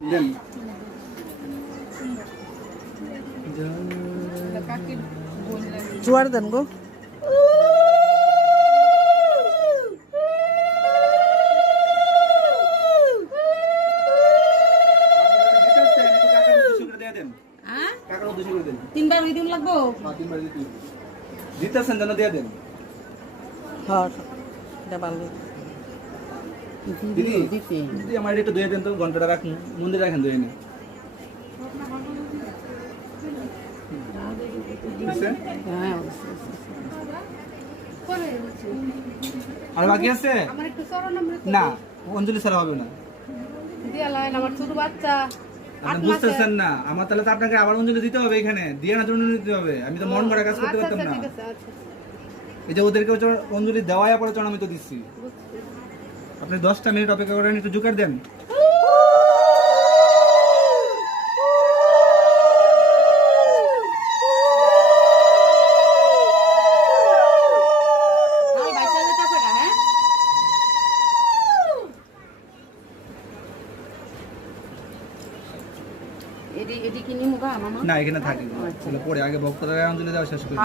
দেন জোয়ার দেন গো। তিনবার দিন লাগবো। দিতেছেন যেন দিয়ে দেন। হ্যাঁ ভালো দিদি দিদি আমার একটু ধুয়ে দেন তো, ঘন্টাটা রাখুন মন্দিরে রাখেন ধুয়ে নিয়ে। আর বাকি আছে না, অঞ্জলি ছাড়া হবে না। আমার ছোট বাচ্চা আপনি বুঝতেছেন না, আমার তাহলে তো আপনাকে আবার অঞ্জলি দিতে হবে, এখানে দিয়ে না জন্য দিতে হবে। আমি তো মন ভরা কাজ করতে পারতাম না। এই যে ওদেরকে অঞ্জলি দেওয়াই পরে চরণ আমি তো দিচ্ছি। আপনি 10টা মিনিট অপেক্ষা করেন, একটু জোগাড় দেন। এটি কি নিমুগা মামা? না এখানে থাকি, পরে আগে ভক্তরা অঞ্জলি দেওয়া শেষ করি।